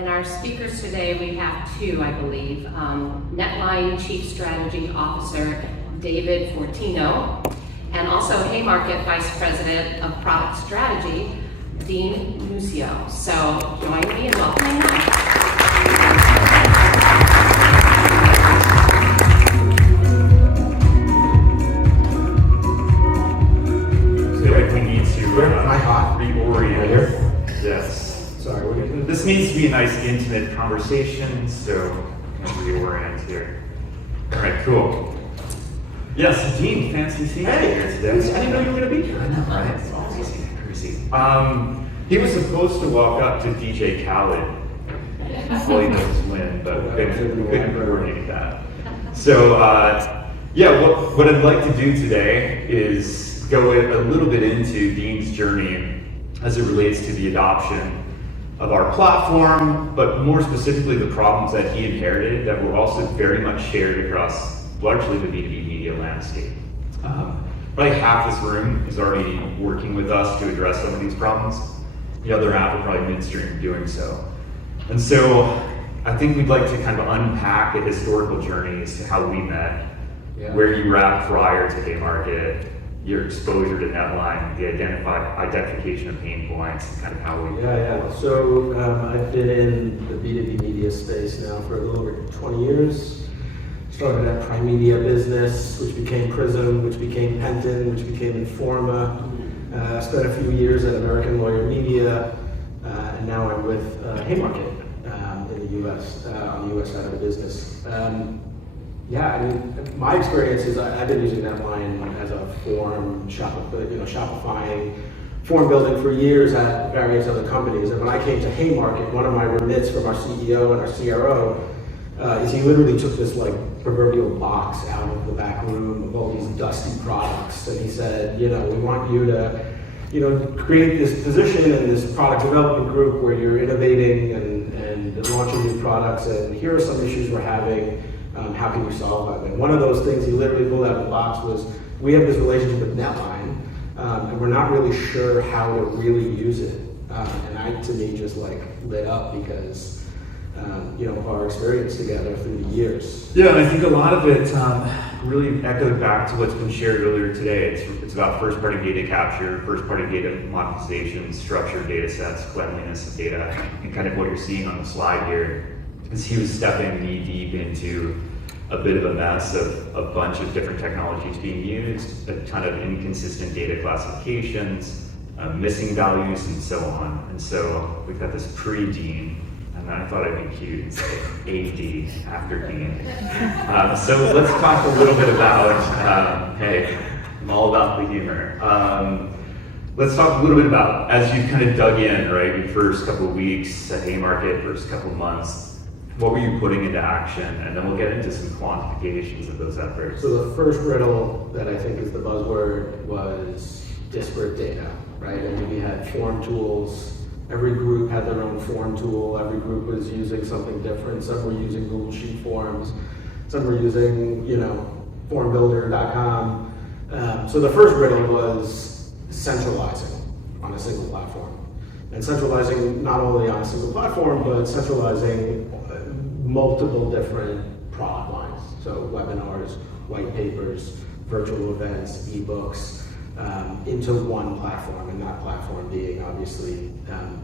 And our speakers today, we have two, I believe. NetLine Chief Strategy Officer, David Fortino, and also Haymarket Vice President of Product Strategy, Dean Muscio. So join me in welcoming them. I feel like we need to reorient. Yes. Sorry, what are you doing? This needs to be a nice, intimate conversation, so I'm going to reorient here. All right, cool. Yes, Dean, fancy seeing you here today. I didn't know you were going to be here. I know, right? It's all crazy. He was supposed to walk up to DJ Khaled while he does his win, but couldn't coordinate that. So, what I'd like to do today is go a little bit into Dean's journey as it relates to the adoption of our platform, but more specifically the problems that he inherited that were also very much shared across largely the B2B media landscape. Probably half this room is already working with us to address some of these problems. The other half are probably midstream doing so. And so I think we'd like to kind of unpack a historical journey as to how we met, where you were at prior to Haymarket, your exposure to NetLine, the identification of pain points, and kind of how we... So I've been in the B2B media space now for a little over 20 years. Started at Prime Media Business, which became Prism, which became Penton, which became Informa. Spent a few years at American Lawyer Media, and now I'm with Haymarket in the US, on the US side of the business. My experience is I've been using NetLine as a form, Shopifying, form building for years at various other companies. And when I came to Haymarket, one of my remits from our CEO and our CRO is he literally took this like proverbial box out of the back room of all these dusty products, and he said, we want you to, create this position in this product development group where you're innovating and launching new products, and here are some issues we're having. How can you solve them? And one of those things he literally pulled out of the box was, we have this relationship with NetLine, and we're not really sure how to really use it. And I, to me, just like lit up because of our experience together through the years. Yeah, and I think a lot of it really echoed back to what's been shared earlier today. It's about first-party data capture, first-party data monetization, structured data sets, cleanliness of data, and kind of what you're seeing on the slide here is he was stepping knee-deep into a bit of a mess of a bunch of different technologies being used, a ton of inconsistent data classifications, missing values, and so on. And so we've got this pre-Dean, and I thought I'd be cute and say AD after Dean. So let's talk a little bit about, hey, I'm all about the humor. Let's talk a little bit about, as you kind of dug in, right, your first couple of weeks at Haymarket, first couple of months, what were you putting into action? And then we'll get into some quantifications of those efforts. So the first riddle that I think is the buzzword was disparate data, right? And we had form tools. Every group had their own form tool. Every group was using something different. Some were using Google Sheet Forms. Some were using, formbuilder.com. So the first riddle was centralizing on a single platform. And centralizing not only on a single platform, but centralizing multiple different product lines. So webinars, white papers, virtual events, ebooks, into one platform, and that platform being obviously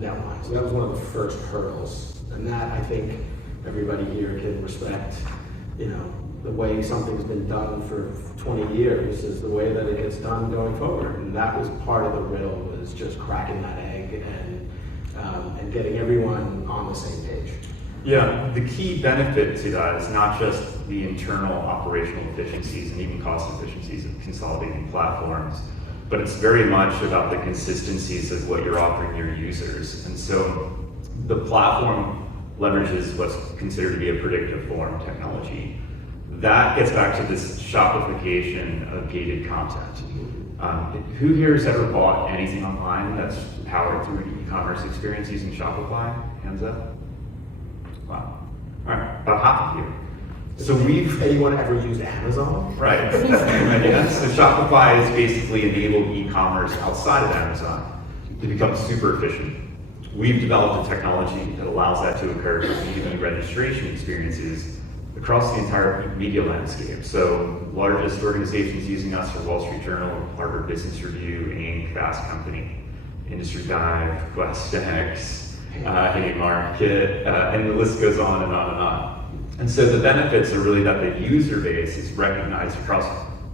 NetLine. So that was one of the first hurdles. And that, I think, everybody here can respect, the way something's been done for 20 years is the way that it gets done going forward. And that was part of the riddle, was just cracking that egg and getting everyone on the same page. Yeah, the key benefit to that is not just the internal operational efficiencies and even cost efficiencies of consolidating platforms, but it's very much about the consistencies of what you're offering your users. And so the platform leverages what's considered to be a predictive form technology. That gets back to this shopification of gated content. Who here has ever bought anything online that's powered through an e-commerce experience using Shopify? Hands up. Wow. All right, about half of you. So we've... Anyone ever used Amazon? Right. So Shopify has basically enabled e-commerce outside of Amazon to become super efficient. We've developed a technology that allows that to occur for B2B registration experiences across the entire media landscape. So largest organizations using us are Wall Street Journal, Harvard Business Review, Inc., Fast Company, Industry Dive, QuestX, Haymarket, and the list goes on and on and on. And so the benefits are really that the user base is recognized across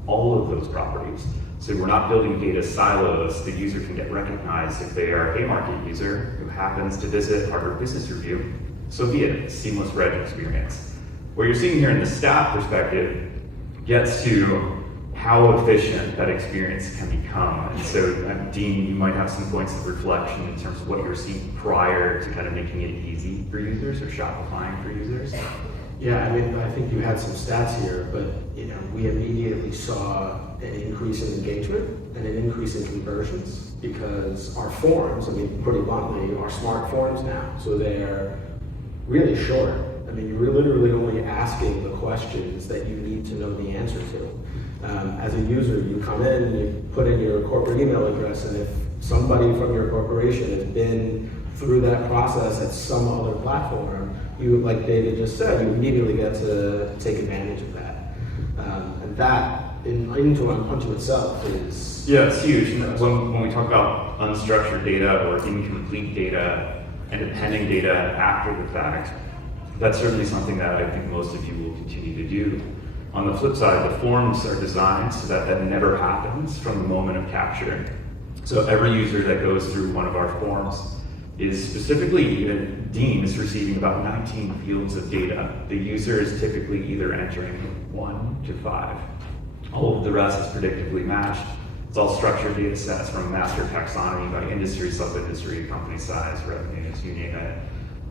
all of those properties. So we're not building data silos. The user can get recognized if they are a Haymarket user who happens to visit Harvard Business Review. So be it, seamless reg experience. What you're seeing here in the staff perspective gets to how efficient that experience can become. And so, Dean, you might have some points of reflection in terms of what you're seeing prior to kind of making it easy for users or Shopifying for users. Yeah, I mean, I think you had some stats here, but we immediately saw an increase in engagement and an increase in conversions because our forms, I mean, pretty bluntly, are smart forms now. So they're really short. I mean, you're literally only asking the questions that you need to know the answer to. As a user, you come in and you put in your corporate email address, and if somebody from your corporation has been through that process at some other platform, you, like David just said, you immediately get to take advantage of that. And that, unto itself, is... Yeah, it's huge. And when we talk about unstructured data or incomplete data and appending data after the fact, that's certainly something that I think most of you will continue to do. On the flip side, the forms are designed so that that never happens from the moment of capture. So every user that goes through one of our forms is specifically, Dean is receiving about 19 fields of data. The user is typically either entering 1 to 5. All of the rest is predictably matched. It's all structured data sets from master taxonomy by industry, sub-industry, company size, revenues, you name it.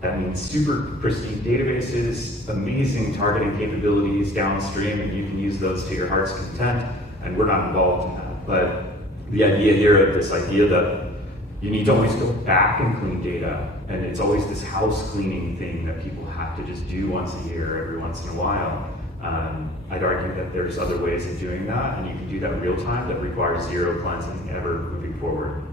That means super pristine databases, amazing targeting capabilities downstream, and you can use those to your heart's content, and we're not involved in that. But the idea here of this idea that you need to always go back and clean data, and it's always this house cleaning thing that people have to just do once a year, every once in a while. I'd argue that there's other ways of doing that, and you can do that real time that requires zero cleansing ever moving forward.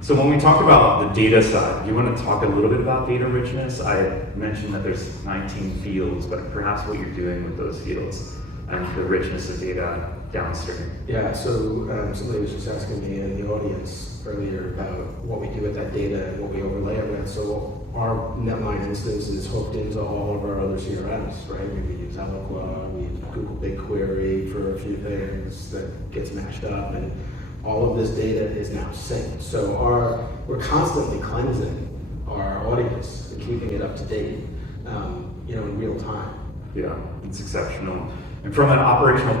So when we talk about the data side, do you want to talk a little bit about data richness? I mentioned that there's 19 fields, but perhaps what you're doing with those fields and the richness of data downstream. Yeah, so somebody was just asking me in the audience earlier about what we do with that data and what we overlay it with. So our NetLine instance is hooked into all of our other CRMs, right? We use Eloqua, we use Google BigQuery for a few things that gets mashed up, and all of this data is now synced. So we're constantly cleansing our audience and keeping it up to date, in real time. Yeah, it's exceptional. And from an operational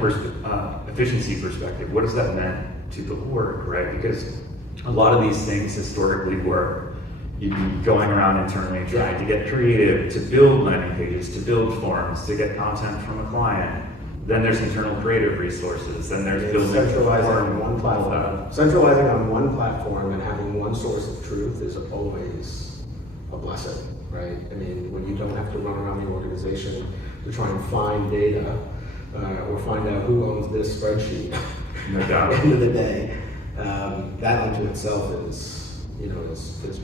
efficiency perspective, what does that mean to the org, right? Because a lot of these things historically were you'd be going around internally trying to get creative, to build landing pages, to build forms, to get content from a client. Then there's internal creative resources. Then there's building centralizing on one platform. Centralizing on one platform and having one source of truth is always a blessing, right? I mean, when you don't have to run around the organization to try and find data or find out who owns this spreadsheet. No doubt. At the end of the day, that unto itself is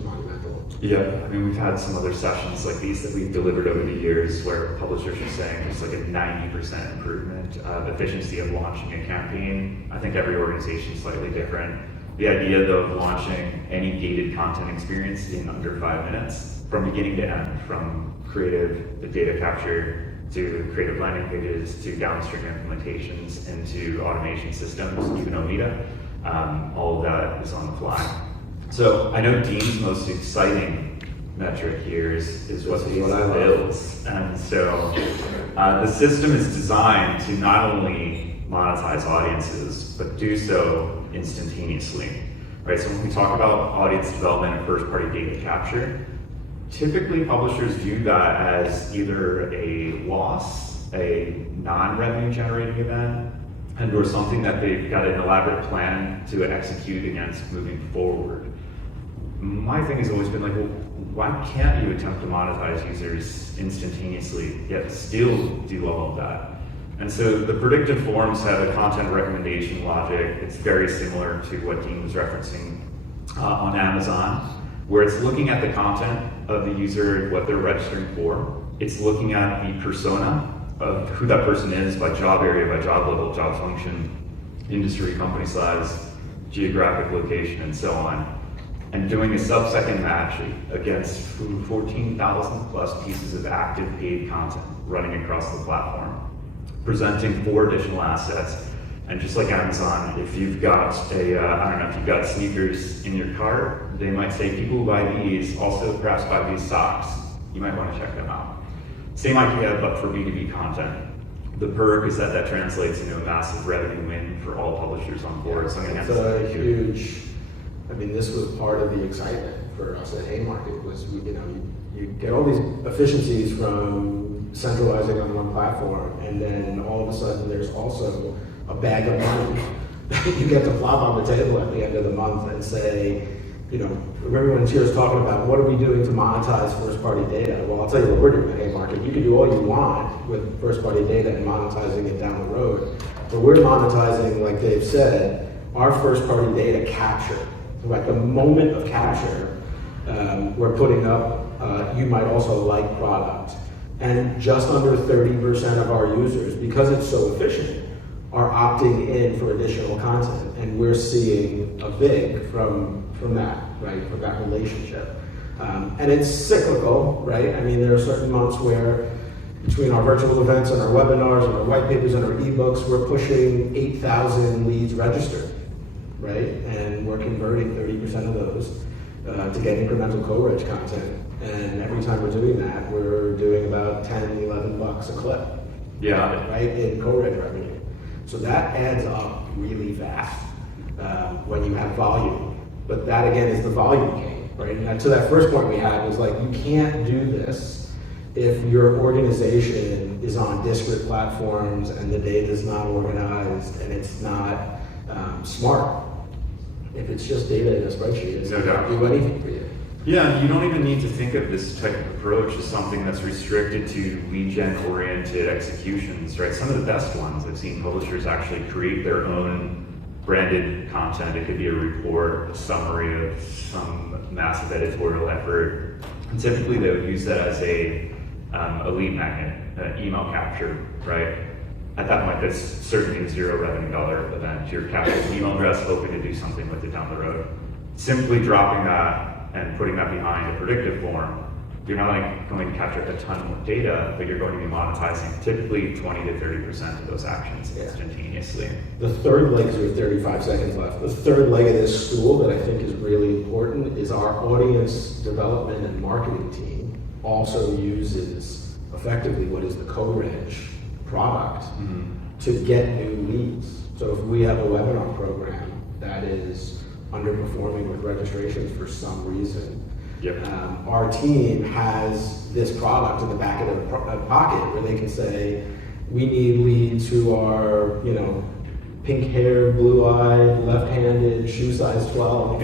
monumental. Yeah, I mean, we've had some other sessions like these that we've delivered over the years where publishers are saying there's like a 90% improvement of efficiency of launching a campaign. I think every organization is slightly different. The idea though of launching any gated content experience in under 5 minutes from beginning to end, from creative, the data capture, to creative landing pages, to downstream implementations, into automation systems, even Omida, all of that is on the fly. So I know Dean's most exciting metric here is what pays the bills. And so the system is designed to not only monetize audiences, but do so instantaneously. Right? So when we talk about audience development and first-party data capture, typically publishers view that as either a loss, a non-revenue generating event, and or something that they've got an elaborate plan to execute against moving forward. My thing has always been like, well, why can't you attempt to monetize users instantaneously, yet still do all of that? And so the predictive forms have a content recommendation logic. It's very similar to what Dean was referencing on Amazon, where it's looking at the content, of the user, what they're registering for. It's looking at the persona of who that person is by job area, by job level, job function, industry, company size, geographic location, and so on. And doing a sub-second match against 14,000 plus pieces of active paid content running across the platform, presenting 4 additional assets. And just like Amazon, if you've got I don't know, if you've got sneakers in your cart, they might say people who buy these also perhaps buy these socks. You might want to check them out. Same idea, but for B2B content. The perk is that translates into a massive revenue win for all publishers on board. So I'm going to It's a huge, I mean, this was part of the excitement for us at Haymarket was, you get all these efficiencies from centralizing on one platform, and then all of a sudden there's also a bag of money that you get to plop on the table at the end of the month and say, remember when Cheers talking about what are we doing to monetize first-party data? Well, I'll tell you what we're doing at Haymarket. You can do all you want with first-party data and monetizing it down the road, but we're monetizing, like Dave said, our first-party data capture. Like the moment of capture, we're putting up, you might also like product. And just under 30% of our users, because it's so efficient, are opting in for additional content. And we're seeing a big from that, right, from that relationship. And it's cyclical, right? I mean, there are certain months where between our virtual events and our webinars and our white papers and our ebooks, we're pushing 8,000 leads registered, right? And we're converting 30% of those to get incremental co-reg content. And every time we're doing that, we're doing about 10, 11 bucks a clip. Yeah. Right, in co-reg revenue. So that adds up really fast when you have volume. But that again is the volume game, right? And to that first point we had was like, you can't do this if your organization is on disparate platforms and the data is not organized and it's not smart. If it's just data in a spreadsheet, it's not going to do anything for you. Yeah, you don't even need to think of this type of approach as something that's restricted to lead gen oriented executions, right? Some of the best ones I've seen publishers actually create their own branded content. It could be a report, a summary of some massive editorial effort. And typically they would use that as a lead magnet, email capture, right? At that point, that's certainly a $0 revenue dollar event. You're capturing an email address, hoping to do something with it down the road. Simply dropping that and putting that behind a predictive form, you're not only going to capture a ton more data, but you're going to be monetizing typically 20 to 30% of those actions instantaneously. The third leg, we have 35 seconds left. The third leg of this stool that I think is really important is our audience development and marketing team also uses effectively what is the co-reg product to get new leads. So if we have a webinar program that is underperforming with registrations for some reason, our team has this product in the back of their pocket where they can say, we need leads who are, pink-haired, blue-eyed, left-handed, shoe size 12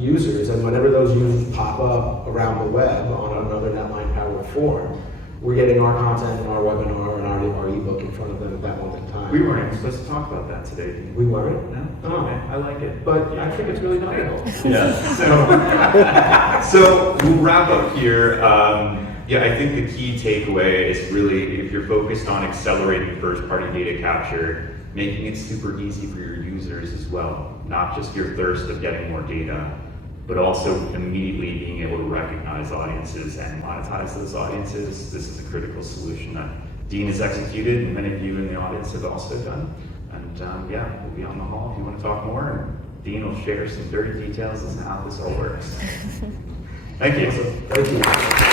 users. And whenever those users pop up around the web on another NetLine powered form, we're getting our content and our webinar and our ebook in front of them at that moment in time. We weren't even supposed to talk about that today, did we? We weren't? No? Oh. Okay, I like it. But I think it's really valuable. Yeah. So we'll wrap up here. I think the key takeaway is really, if you're focused on accelerating first-party data capture, making it super easy for your users as well, not just your thirst of getting more data, but also immediately being able to recognize audiences and monetize those audiences. This is a critical solution that Dean has executed, and many of you in the audience have also done. And we'll be on the hall if you want to talk more, and Dean will share some dirty details as to how this all works. Thank you. Thank you.